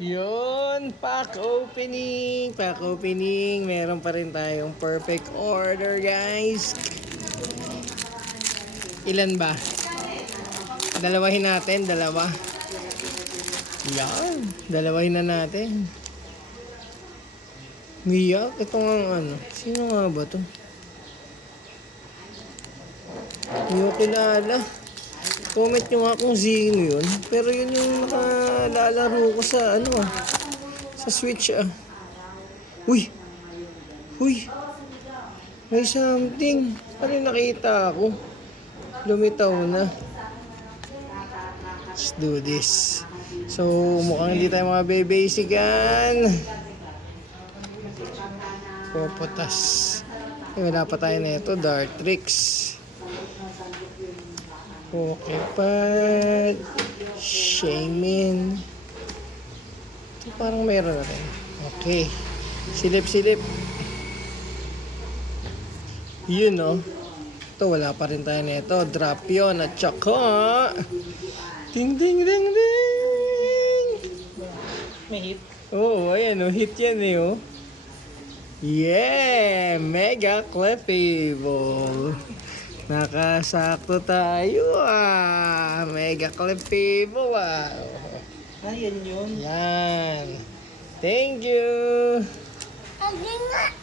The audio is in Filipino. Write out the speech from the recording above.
Yun, pack opening. Pack opening. Meron pa rin tayong perfect order, guys. Ilan ba? Dalawahin natin, dalawa. Yan, dalawahin na natin. Miyak, ito nga ano. Sino nga ba to? Hindi ko kilala. Comment nyo nga kung sino yun. Pero yun yung nakalalaro ko sa ano sa Switch Uy! Uy! May something. Ano yung nakita ako? Lumitaw na. Let's do this. So, mukhang hindi tayo mga basican. Popotas. Wala pa tayo na ito. Dartrix. Pokepad. Shaman. Ito parang meron na rin. Okay. Silip-silip. Yun Ito wala pa rin tayo na ito. Drop yun. At saka ding ding ding ding. May hit. Oo, ayan hit yan Yeah! Mega Clefable. Nakasakto tayo Mega Clefable Ayan yun. Yan. Thank you. Hindi nga.